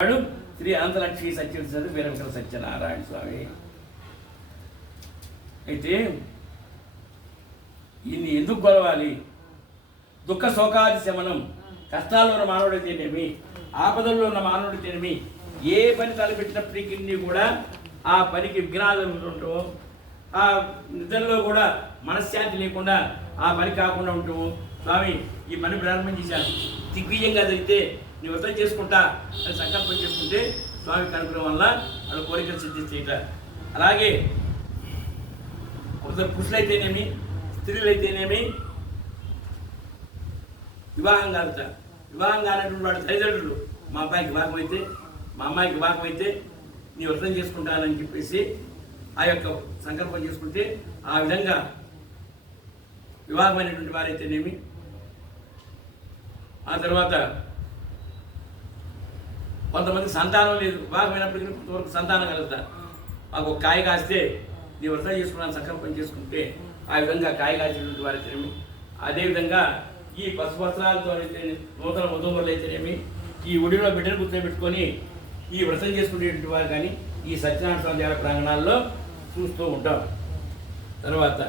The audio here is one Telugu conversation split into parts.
వాడు శ్రీ అనంతలక్ష్మి సత్యవతి వీరవిక్ర సత్యనారాయణ స్వామి. అయితే ఇన్ని ఎందుకు కొలవాలి? దుఃఖ శోకాది శమనం. కష్టాల్లో ఉన్న మానవుడితేనేమి ఆపదల్లో ఉన్న మానవుడితేనేమి ఏ పని తలపెట్టినప్పటికీ కూడా ఆ పనికి విఘ్నాలు ఉంటూ ఆ నిద్రలో కూడా మనశ్శాంతి లేకుండా ఆ పని కాకుండా ఉంటాము స్వామి ఈ పని ప్రారంభం చేశాను దిగ్విజయంగా జరిగితే నువ్వు వ్రతం చేసుకుంటా అని సంకల్పం చేసుకుంటే స్వామి కనుగొనడం వల్ల వాళ్ళ కోరికలు సిద్ధించేట. అలాగే కొందరు పురుషులైతేనేమి స్త్రీలైతేనేమి వివాహం కాలుతా వివాహం కానటువంటి వాడు తల్లిదండ్రులు మా అబ్బాయికి వివాహం అయితే మా అమ్మాయికి వివాహం అయితే నీ వ్రతం చేసుకుంటానని చెప్పేసి ఆ యొక్క సంకల్పం చేసుకుంటే ఆ విధంగా వివాహమైనటువంటి వారైతేనేమి ఆ తర్వాత కొంతమంది సంతానం లేదు. వివాహమైనప్పటికీ కొంతవరకు సంతానం కలుగుతారు. మాకు ఒక కాయ కాస్తే నీ వ్రతం చేసుకున్నాను సంకల్పం చేసుకుంటే ఆ విధంగా కాయ కాసినటువంటి వారైతేనేమి అదేవిధంగా ఈ పసుపు వస్త్రాలతో అయితే నూతన వధువులు అయితేనేమి ఈ ఒడిలో బిడ్డను కూర్చోబెట్టుకొని ఈ వ్రతం చేసుకునేటువంటి వారు కానీ ఈ సత్యనారాయణ స్వామి దేవాలయ ప్రాంగణాల్లో చూస్తూ ఉంటాం. తర్వాత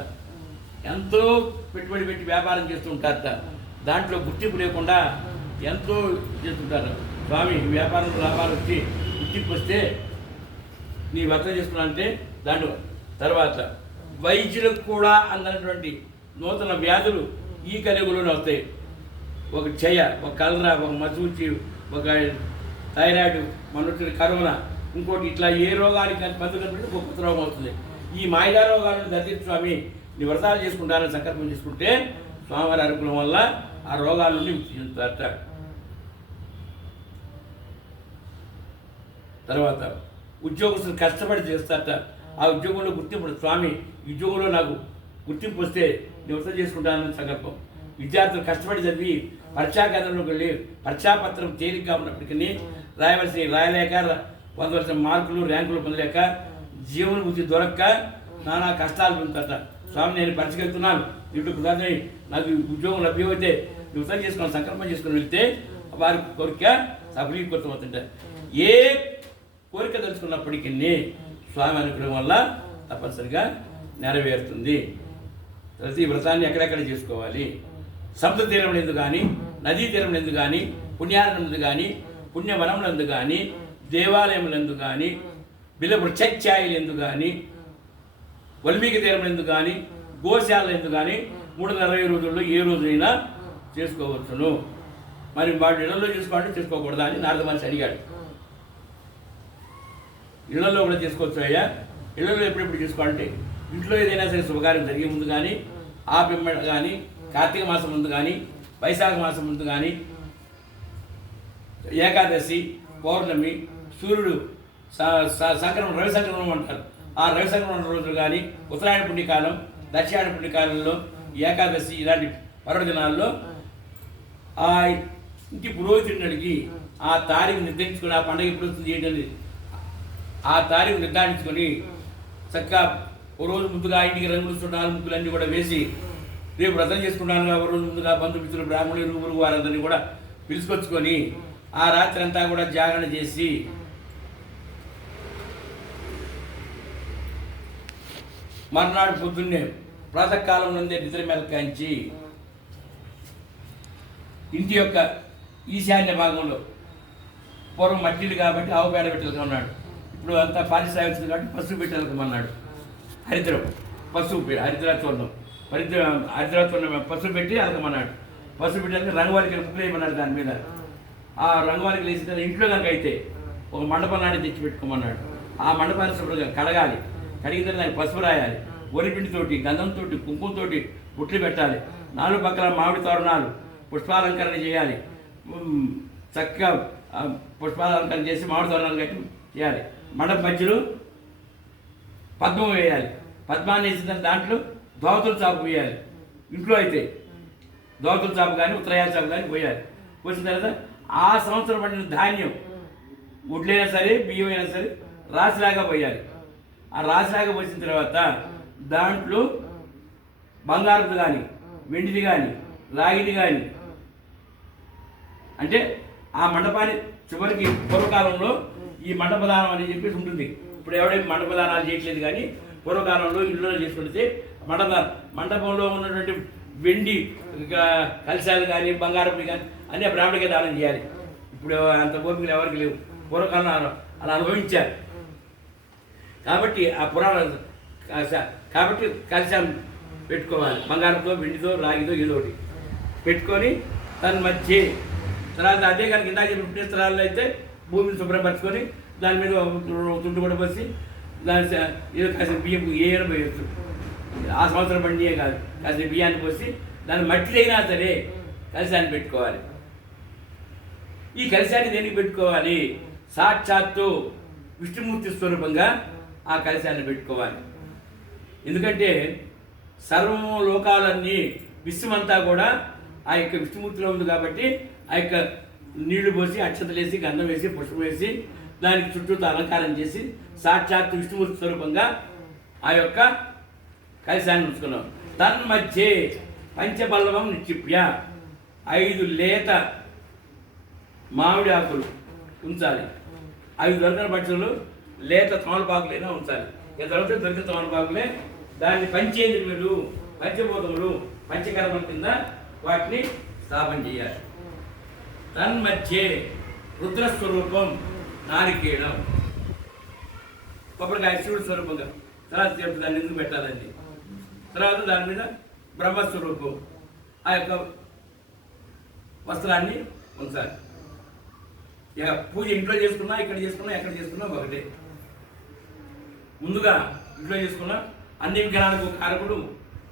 ఎంతో పెట్టుబడి పెట్టి వ్యాపారం చేస్తూ ఉంటారట. దాంట్లో గుర్తింపు లేకుండా ఎంతో చేస్తుంటారు. స్వామి వ్యాపారం వ్యాపారంలో లాభాలు వచ్చి గుర్తింపు వస్తే నీ వ్రతం చేసుకున్నానంటే దాంట్లో తర్వాత వైద్యులకు కూడా అందనటువంటి నూతన వ్యాధులు ఈ కలిగులోనే వస్తాయి. ఒక చెయ్య ఒక కలరా ఒక మసూచి ఒక థైరాయిడ్ మొన్నటి కరోనా ఇంకోటి ఇట్లా ఏ రోగానికి మందు కనిపెట్టి ఒక కొత్త రోగం వస్తుంది. ఈ మాయిదా రోగాలను దర్శించు స్వామి నీ వ్రతాలు చేసుకుంటానని సంకల్పం చేసుకుంటే స్వామివారి అనుకూలం వల్ల ఆ రోగాల నుండి ముక్తి చెందుతారట. తర్వాత ఉద్యోగస్తులు కష్టపడి చేస్తారట. ఆ ఉద్యోగంలో గుర్తింపు స్వామి ఉద్యోగంలో నాకు గుర్తింపు వస్తే నేను వృత్తం చేసుకుంటానని సంకల్పం. విద్యార్థులు కష్టపడి చదివి పరీక్షా కేంద్రంలోకి వెళ్ళి పరీక్షాపత్రం తేలిగ్గా ఉన్నప్పటికీ రాయవలసి రాయలేక పొందవలసిన మార్కులు ర్యాంకులు పొందలేక జీవన బుద్ధి దొరక్క నానా కష్టాలు పొందుతారట. స్వామి నేను పరీక్షకు వెళ్తున్నాను ఇప్పుడు కుదరని నాకు ఉద్యోగం లభ్యమైతే నువ్వు వృత్తం చేసుకుని సంకల్పం చేసుకుని వెళ్తే వారి కోరిక సఫలీకృతం అవుతుంటారు ఏ కోరిక తెలుసుకున్నప్పటికీ స్వామి అనుగ్రహం వల్ల తప్పనిసరిగా నెరవేరుతుంది. ప్రతి వ్రతాన్ని ఎక్కడెక్కడ చేసుకోవాలి? సముద్ర తీరం ఎందు కానీ నదీ తీరం ఎందు కానీ పుణ్యారణం కానీ పుణ్యవనములందు కానీ దేవాలయములందు కానీ బిల వృక్షఛాయలు ఎందు కానీ వల్మీకి తీరం ఎందు కానీ గోశాల ఎందు కానీ మూడు నలభై రోజుల్లో ఏ రోజైనా చేసుకోవచ్చును. మరి వాడు ఇళ్ళలో చేసుకోవాలంటే చేసుకోకూడదా అని నారద మనిషి అడిగాడు. ఇళ్ళలో కూడా చేసుకోవచ్చు అయ్యా. ఇళ్ళలో ఎప్పుడెప్పుడు చేసుకోవాలంటే ఇంట్లో ఏదైనా సరే శుభకార్యం జరిగే ముందు కానీ ఆ పిమ్మట కానీ కార్తీక మాసం ముందు కానీ వైశాఖ మాసం ముందు కానీ ఏకాదశి పౌర్ణమి సూర్యుడు సంక్రమణ రవి సంక్రమణం అంటారు. ఆ రవి సంక్రమణ రోజులు కానీ ఉత్తరాయణ పుణ్యకాలం దక్షిణాయన పుణ్యకాలంలో ఏకాదశి ఇలాంటి పర్వదినాల్లో ఆ ఇంటి పురోహితుడిని అడిగి ఆ తారీఖు నిర్ణయించుకుని ఆ పండుగ ఎప్పుడు వస్తుంది ఏంటనేది ఆ తారీఖు నిర్ధారించుకొని చక్కగా ఓ రోజు ముందుగా ఇంటికి రంగులు చుట్టాలు ముగ్గులు కూడా వేసి రేపు వ్రతం చేసుకున్నాను ఒక రోజు ముందుగా బంధుమిత్రులు బ్రాహ్మణులు ఇరుగురు వారందరినీ కూడా పిలుచుకొచ్చుకొని ఆ రాత్రి అంతా కూడా జాగరణ చేసి మర్నాడు పొద్దున్నే ప్రాతకాలం నుండే నిద్ర మెలకాంచి ఇంటి యొక్క ఈశాన్య భాగంలో పూర్వం మట్టిలు కాబట్టి ఆవు పేడ పెట్టాలనుకున్నాడు ఇప్పుడు అంతా పారిశ్రామిక కాబట్టి పసుపు పెట్టాలనుకున్నాడు హరిద్రం. పసుపు పె- హరిద్ర హరిద్రా చూర్ణం పసుపు పెట్టి అలకమన్నాడు పసుపు పెట్టాక రంగువారికి ముగ్గులు వేయమన్నాడు దాని మీద. ఆ రంగువారికి వేసిన ఇంట్లో కనుక అయితే ఒక మండపం నాటి తెచ్చి పెట్టుకోమన్నాడు. ఆ మండపాన్ని శుభ్రంగా కడగాలి. కడిగిన దానికి పసుపు రాయాలి. ఒరిపిండితోటి గంధంతో కుంకుమతోటి బుట్లు పెట్టాలి. నాలుగు పక్కల మామిడి తోరణాలు పుష్పాలంకరణ చేయాలి. చక్కగా పుష్పాలంకరణ చేసి మామిడి తోరణాలు కట్టి చేయాలి. మండప మధ్యలో పద్మం వేయాలి. పద్మాన్ని వేసిన దాంట్లో దోవతుల చాపు వేయాలి. ఇంట్లో అయితే దోవతుల చాపు కానీ ఉత్తరాయాల చాపు కానీ పోయాలి. పోసిన తర్వాత ఆ సంవత్సరం పడిన ధాన్యం వడ్లైనా సరే బియ్యం అయినా సరే రాసిలాగా పోయాలి. ఆ రాసిలాగా పోసిన తర్వాత దాంట్లో బంగారుది కానీ వెండిది కానీ రాగిది కానీ అంటే ఆ మండపాన్ని చివరికి పూర్వకాలంలో ఈ మండపదానం అని చెప్పేసి ఉంటుంది. ఇప్పుడు ఎవడైతే మండపదానాలు చేయట్లేదు కానీ పూర్వకాలంలో ఇల్లులో చేసుకుంటే మండప మండపంలో ఉన్నటువంటి వెండి కలశాలు కానీ బంగారం కానీ అన్నీ ఆ దానం చేయాలి. ఇప్పుడు అంత గోపికలు ఎవరికి లేవు. పూర్వకాలం అలా- అనుభవించారు. కాబట్టి ఆ పురాణ కాబట్టి కలశం పెట్టుకోవాలి. బంగారంతో వెండితో రాగితో ఏదో ఒకటి పెట్టుకొని దాని మధ్య తర్వాత అదే కనుక ఇందాక చెప్పిన అయితే భూమిని శుభ్రపరచుకొని దాని మీద తుండు కూడా పోసి దాని ఏదో కాసిన బియ్యం ఏ పోయొచ్చు. ఆ సంవత్సరం పండియే కాదు. కాసిన బియ్యాన్ని పోసి దాన్ని మట్టిదైనా సరే కలిశాన్ని పెట్టుకోవాలి. ఈ కలిశాన్ని దేనికి పెట్టుకోవాలి? సాక్షాత్తు విష్ణుమూర్తి స్వరూపంగా ఆ కలశాన్ని పెట్టుకోవాలి. ఎందుకంటే సర్వము లోకాలన్నీ విశ్వమంతా కూడా ఆ యొక్క విష్ణుమూర్తిలో ఉంది కాబట్టి ఆ యొక్క నీళ్ళు పోసి అక్షతలేసి గంధం వేసి పుష్పం వేసి దానికి చుట్టూతో అలంకారం చేసి సాక్షాత్ విష్ణుమూర్తి స్వరూపంగా ఆ యొక్క కలశాన్ని ఉంచుకున్నాం. తన్మధ్యే పంచబల్లవం నిక్షిప్య. ఐదు లేత మామిడి ఆకులు ఉంచాలి. అవి దొరకని పక్షులు లేత తమలపాకులైనా ఉంచాలి. ఇక దొరికితే దొరికిన తమలపాకులే. దాన్ని పంచేంద్రియులు పంచభూతములు పంచకర్మల కింద వాటిని స్థాపన చేయాలి. తన్మధ్యే రుద్రస్వరూపం నారికేయడం కొబ్బరికాయ శివుడు స్వరూపంగా. తర్వాత చెప్తే దాన్ని ఎందుకు పెట్టాలండి? తర్వాత దాని మీద బ్రహ్మస్వరూపం. ఆ యొక్క వస్త్రాన్ని ఉంచాలి. ఇక పూజ ఇంట్లో చేసుకున్నా ఇక్కడ చేసుకున్నా ఎక్కడ చేసుకున్నా ఒకటే. ముందుగా ఇంట్లో చేసుకున్నా అన్ని విఘ్నాలకు కారకుడు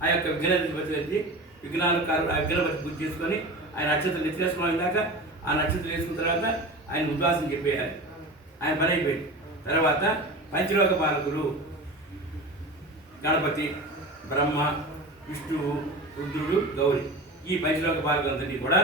ఆ యొక్క విఘ్నాధిపతి వచ్చి విఘ్నాలు కారు ఆ విఘ్నపతి పూజ చేసుకొని ఆయన అత్యంత నిత్యస్వామి దాకా ఆ నక్షత్రం వేసుకున్న తర్వాత ఆయన ఉద్వాసం చెప్పేయాలి. ఆయన పని అయిపోయింది తర్వాత పంచలోక పాలకులు గణపతి బ్రహ్మ విష్ణువు రుద్రుడు గౌరి ఈ పంచలోక పాలకులందరినీ కూడా